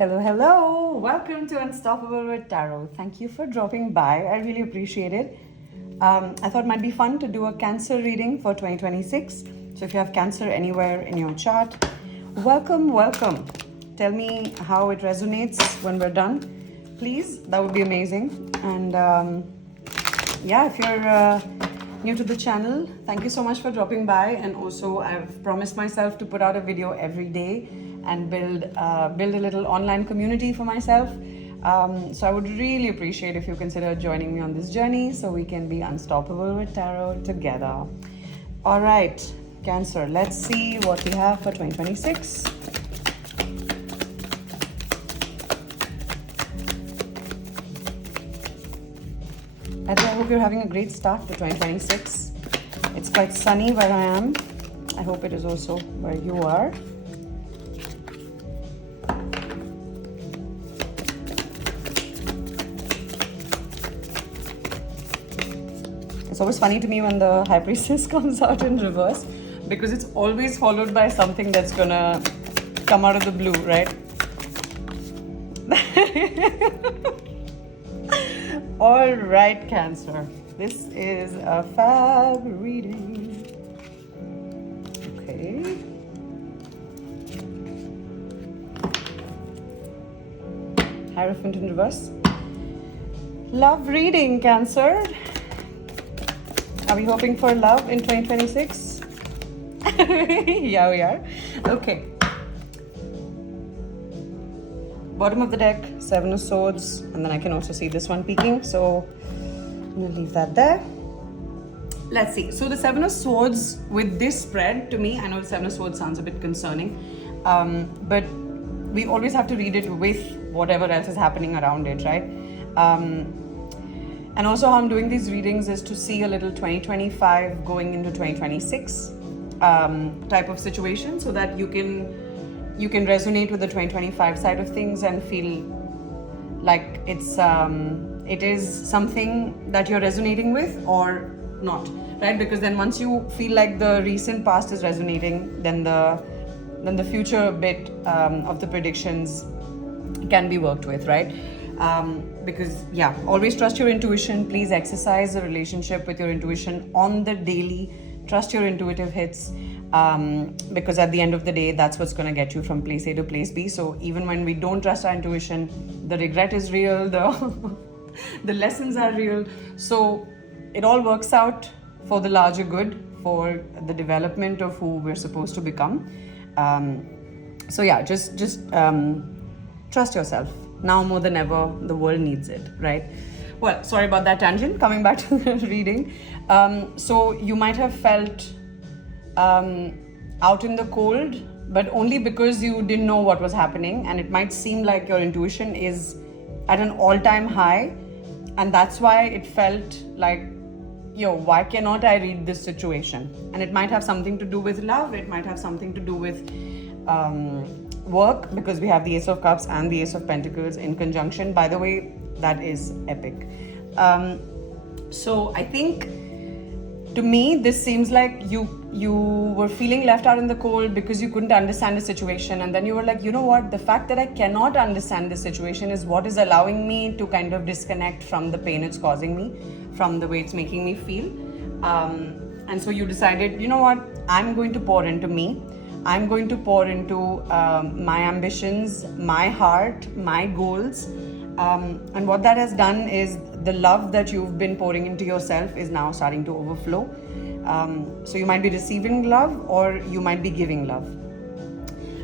Hello, hello. Welcome to Unstoppable with Tarot. Thank you for dropping by. I really appreciate it. I thought it might be fun to do a Cancer reading for 2026. So if you have Cancer anywhere in your chart, welcome, welcome. Tell me how it resonates when we're done. Please, that would be amazing. And yeah, if you're new to the channel, thank you so much for dropping by. And also, I've promised myself to put out a video every day and build a little online community for myself. So I would really appreciate if you consider joining me on this journey so we can be unstoppable with tarot together. All right, Cancer, let's see what we have for 2026. I hope you're having a great start to 2026. It's quite sunny where I am. I hope it is also where you are. It's always funny to me when the High Priestess comes out in reverse because it's always followed by something that's gonna come out of the blue, right? All right, Cancer. This is a fab reading. Okay. Hierophant in reverse. Love reading, Cancer. Are we hoping for love in 2026? Yeah, we are. Okay. Bottom of the deck, Seven of Swords, and then I can also see this one peeking, so I'm gonna leave that there. Let's see. So the Seven of Swords with this spread, to me, I know the Seven of Swords sounds a bit concerning, but we always have to read it with whatever else is happening around it, right? And also how I'm doing these readings is to see a little 2025 going into 2026 type of situation so that you can resonate with the 2025 side of things and feel like it is something that you're resonating with or not, right? Because then once you feel like the recent past is resonating, then the future bit of the predictions can be worked with, right? Because yeah, always trust your intuition. Please exercise the relationship with your intuition on the daily. Trust your intuitive hits, because at the end of the day, that's what's going to get you from place A to place B. So even when we don't trust our intuition, the regret is real, the lessons are real. So it all works out for the larger good, for the development of who we're supposed to become. So yeah, just trust yourself. Now more than ever, the world needs it, right? Well, sorry about that tangent. Coming back to the reading. So you might have felt out in the cold, but only because you didn't know what was happening, and it might seem like your intuition is at an all-time high, and that's why it felt like, yo, why cannot I read this situation? And it might have something to do with love, it might have something to do with work, because we have the Ace of Cups and the Ace of Pentacles in conjunction. By the way, that is epic. So I think, to me, this seems like you were feeling left out in the cold because you couldn't understand the situation, and then you were like, you know what, the fact that I cannot understand this situation is what is allowing me to kind of disconnect from the pain it's causing me, from the way it's making me feel. And so you decided, you know what, I'm going to pour into me. I'm going to pour into my ambitions, my heart, my goals. And what that has done is the love that you've been pouring into yourself is now starting to overflow. So you might be receiving love or you might be giving love.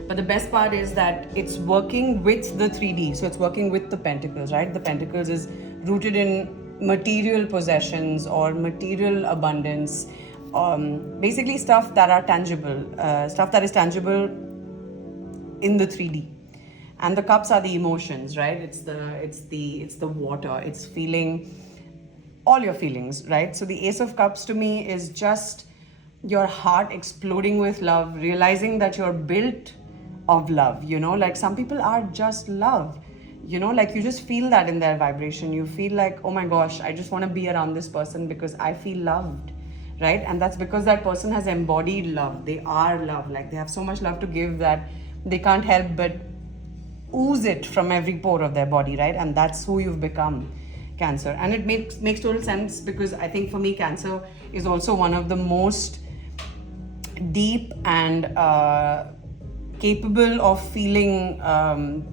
But the best part is that it's working with the 3D. So it's working with the Pentacles, right? The Pentacles is rooted in material possessions or material abundance. Basically stuff that are tangible, stuff that is tangible in the 3D. And the cups are the emotions, right? It's the water. It's feeling all your feelings, right? So the Ace of Cups to me is just your heart exploding with love, realizing that you're built of love, you know, like some people are just love, you know, like you just feel that in their vibration. You feel like, oh my gosh, I just want to be around this person because I feel loved, right? And that's because that person has embodied love. They are love. Like they have so much love to give that they can't help but ooze it from every pore of their body, right? And that's who you've become, Cancer. And it makes total sense, because I think for me, Cancer is also one of the most deep and capable of feeling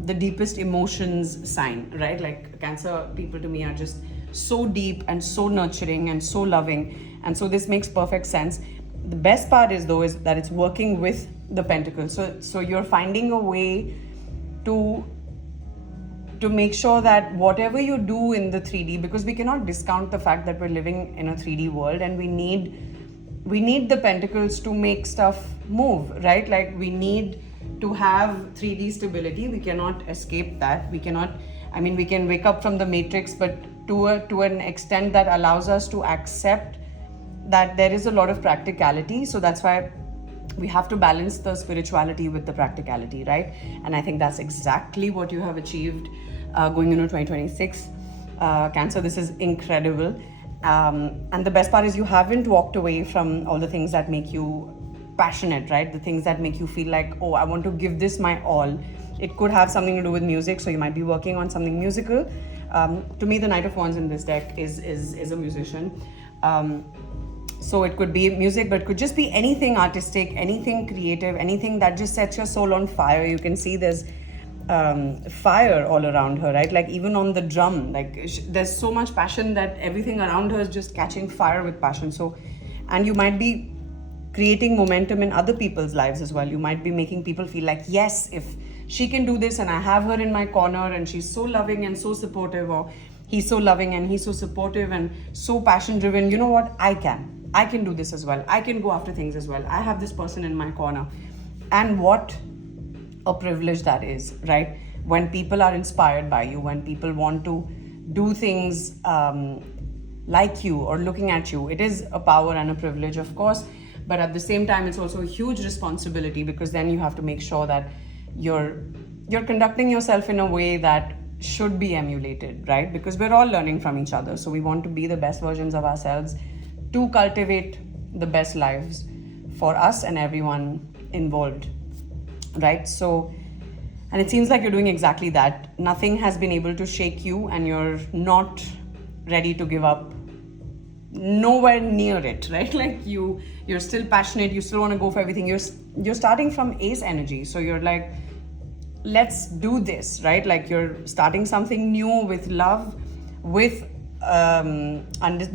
the deepest emotions sign, right? Like Cancer people to me are just so deep and so nurturing and so loving, and so this makes perfect sense. The best part is that it's working with the Pentacles, so you're finding a way to make sure that whatever you do in the 3D, because we cannot discount the fact that we're living in a 3D world, and we need the Pentacles to make stuff move, right? Like we need to have 3D stability. We cannot escape that. We can wake up from the matrix, but to an extent that allows us to accept that there is a lot of practicality. So that's why we have to balance the spirituality with the practicality, right? And I think that's exactly what you have achieved going into 2026. Cancer, this is incredible. And the best part is you haven't walked away from all the things that make you passionate, right? The things that make you feel like, oh, I want to give this my all. It could have something to do with music, so you might be working on something musical. To me, the Knight of Wands in this deck is a musician. So it could be music, but it could just be anything artistic, anything creative, anything that just sets your soul on fire. You can see there's fire all around her, right? Like even on the drum, like there's so much passion that everything around her is just catching fire with passion. So, and you might be creating momentum in other people's lives as well. You might be making people feel like, yes, if she can do this and I have her in my corner and she's so loving and so supportive, or he's so loving and he's so supportive and so passion driven, you know what, I can do this as well. I can go after things as well. I have this person in my corner. And what a privilege that is, right? When people are inspired by you, when people want to do things like you or looking at you, it is a power and a privilege, of course. But at the same time, it's also a huge responsibility, because then you have to make sure that you're conducting yourself in a way that should be emulated, right? Because we're all learning from each other. So we want to be the best versions of ourselves to cultivate the best lives for us and everyone involved, right? So, and it seems like you're doing exactly that. Nothing has been able to shake you, and you're not ready to give up. Nowhere near it, right? Like you're still passionate. You still want to go for everything. You're starting from Ace energy, so you're like, let's do this, right? Like you're starting something new with love, with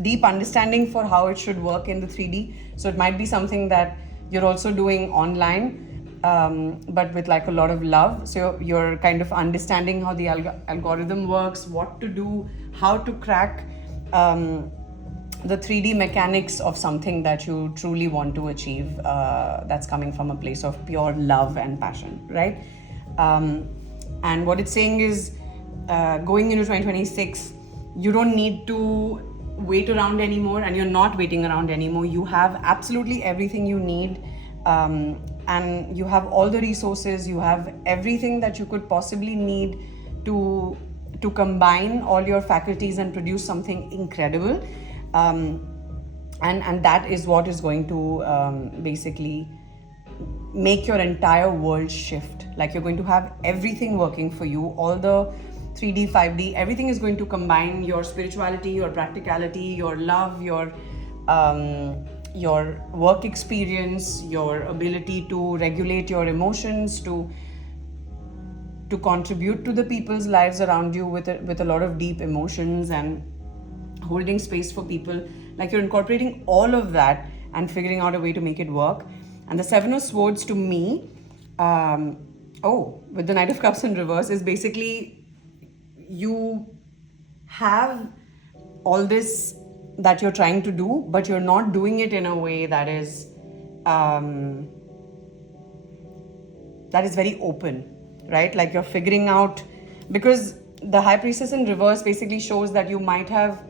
deep understanding for how it should work in the 3D. So it might be something that you're also doing online, but with like a lot of love. So you're kind of understanding how the algorithm works, what to do, how to crack the 3D mechanics of something that you truly want to achieve, that's coming from a place of pure love and passion, right? And what it's saying is, going into 2026, you don't need to wait around anymore, and you're not waiting around anymore. You have absolutely everything you need, and you have all the resources. You have everything that you could possibly need to combine all your faculties and produce something incredible. And that is what is going to basically make your entire world shift. Like you're going to have everything working for you, all the 3D, 5D, everything is going to combine your spirituality, your practicality, your love, your work experience, your ability to regulate your emotions, to contribute to the people's lives around you with a lot of deep emotions and holding space for people. Like you're incorporating all of that and figuring out a way to make it work. And the Seven of Swords to me, with the Knight of Cups in reverse, is basically you have all this that you're trying to do, but you're not doing it in a way that is very open, right? Like you're figuring out, because the High Priestess in reverse basically shows that you might have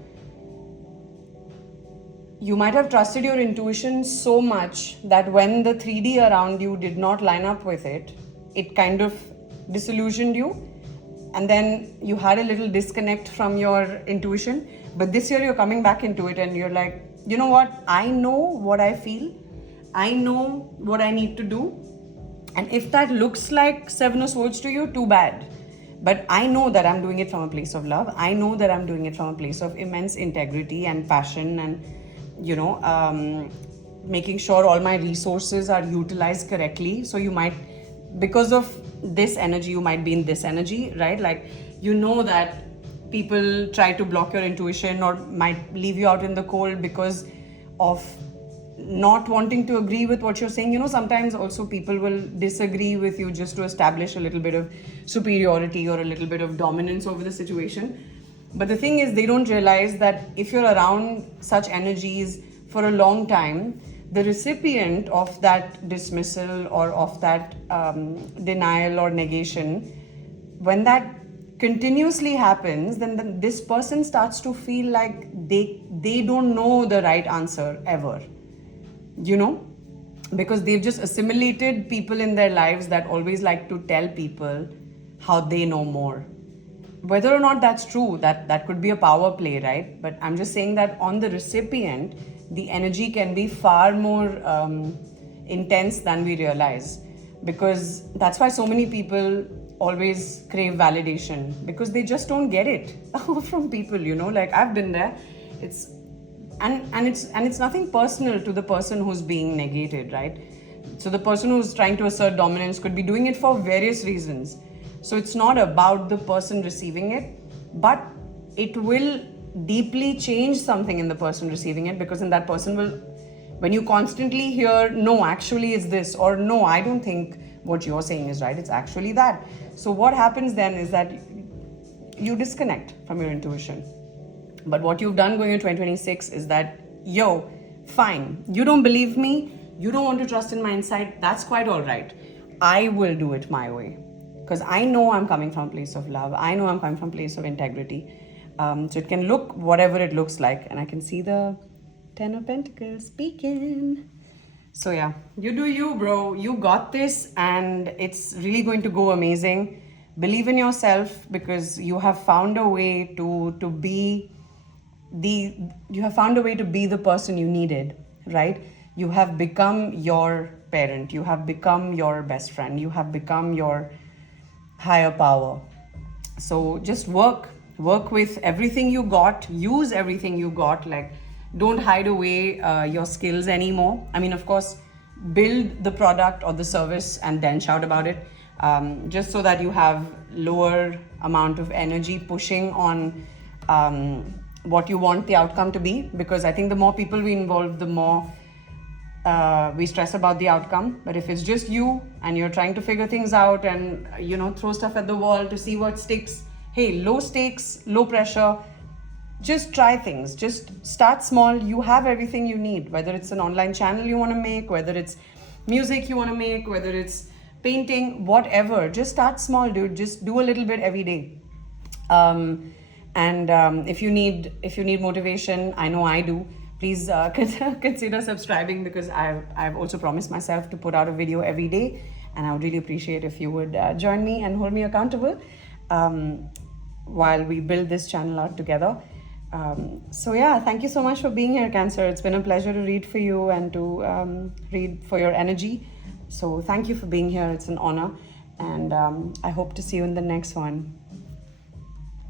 trusted your intuition so much that when the 3D around you did not line up with it, it kind of disillusioned you. And then you had a little disconnect from your intuition. But this year you're coming back into it and you're like, you know what? I know what I feel. I know what I need to do. And if that looks like Seven of Swords to you, too bad. But I know that I'm doing it from a place of love. I know that I'm doing it from a place of immense integrity and passion, and making sure all my resources are utilized correctly. So you might, because of this energy, you might be in this energy, right? Like, that people try to block your intuition or might leave you out in the cold because of not wanting to agree with what you're saying. Sometimes also people will disagree with you just to establish a little bit of superiority or a little bit of dominance over the situation. But the thing is, they don't realize that if you're around such energies for a long time, the recipient of that dismissal or of that denial or negation, when that continuously happens, then this person starts to feel like they don't know the right answer ever, because they've just assimilated people in their lives that always like to tell people how they know more. Whether or not that's true, that could be a power play, right? But I'm just saying that on the recipient, the energy can be far more intense than we realize, because that's why so many people always crave validation, because they just don't get it from people, like I've been there. It's nothing personal to the person who's being negated, right? So the person who's trying to assert dominance could be doing it for various reasons. So it's not about the person receiving it, but it will deeply change something in the person receiving it, because then that person will, when you constantly hear, no, actually it's this, or no, I don't think what you're saying is right, it's actually that. So what happens then is that you disconnect from your intuition. But what you've done going into 2026 is that, fine, you don't believe me, you don't want to trust in my insight, that's quite all right. I will do it my way, because I know I'm coming from a place of love. I know I'm coming from a place of integrity. So it can look whatever it looks like. And I can see the Ten of Pentacles speaking. So yeah, you do you, bro. You got this, and it's really going to go amazing. Believe in yourself, because you have found a way to be the person you needed, right? You have become your parent. You have become your best friend. You have become your higher power. So just work with everything you got. Use everything you got. Like, don't hide away your skills anymore. I mean, of course, build the product or the service and then shout about it, just so that you have lower amount of energy pushing on what you want the outcome to be. Because I think the more people we involve, the more we stress about the outcome. But if it's just you and you're trying to figure things out and throw stuff at the wall to see what sticks, hey, low stakes, low pressure. Just try things. Just start small. You have everything you need, whether it's an online channel you want to make, whether it's music you want to make, whether it's painting, whatever. Just start small, dude. Just do a little bit every day. If you need motivation, I know I do. Please consider subscribing, because I've also promised myself to put out a video every day, and I would really appreciate if you would join me and hold me accountable while we build this channel out together. So yeah, thank you so much for being here, Cancer. It's been a pleasure to read for you and to read for your energy. So thank you for being here. It's an honor, and I hope to see you in the next one.